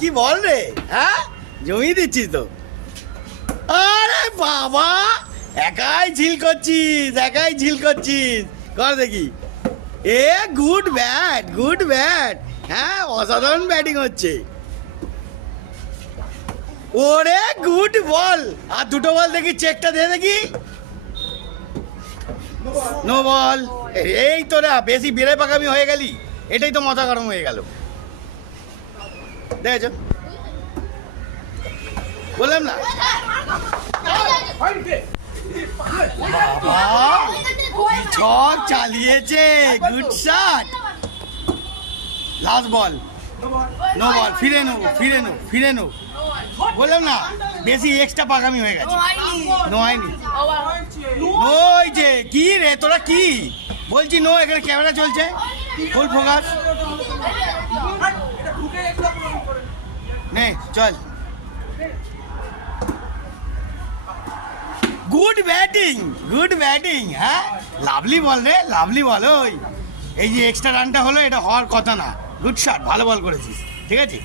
কি বল রে, হ্যাঁ জমিয়ে দিচ্ছিস তো। আরে বাবা, একাই ঝিল করছিস, একাই ঝিল করছিস, কর দেখি। A good bat, good bat, হ্যাঁ অসাধারণ ব্যাটিং হচ্ছে। ওরে গুড বল, আর দুটো বল দেখি, চেকটা দে দেখি। No ball. এই তো রে, বেশি বেড়ে পাকামি হয়ে গেলি, এটাই তো মাথা গরম হয়ে গেল। দেখেছ, বললাম না। বাবা ছক চালিয়েছে, good shot. Last ball, no ball, ফিরে নেবো, ফিরে নেবো, ফিরে নেবো। বললাম না, বেশি এক্সট্রা পাকামি হয়ে গেছে। নো হয়নি, ওই যে কি রে তোরা, কি বলছি? নো, এখানে ক্যামেরা চলছে, ফুল ফোকাস। নে চল। গুড ব্যাটিং, গুড ব্যাটিং, হ্যাঁ লাভলি বল রে, লাভলি বল। ওই এই যে এক্সট্রা রানটা হলো, এটা হওয়ার কথা না। গুড শট, ভালো বল করেছিস, ঠিক আছে।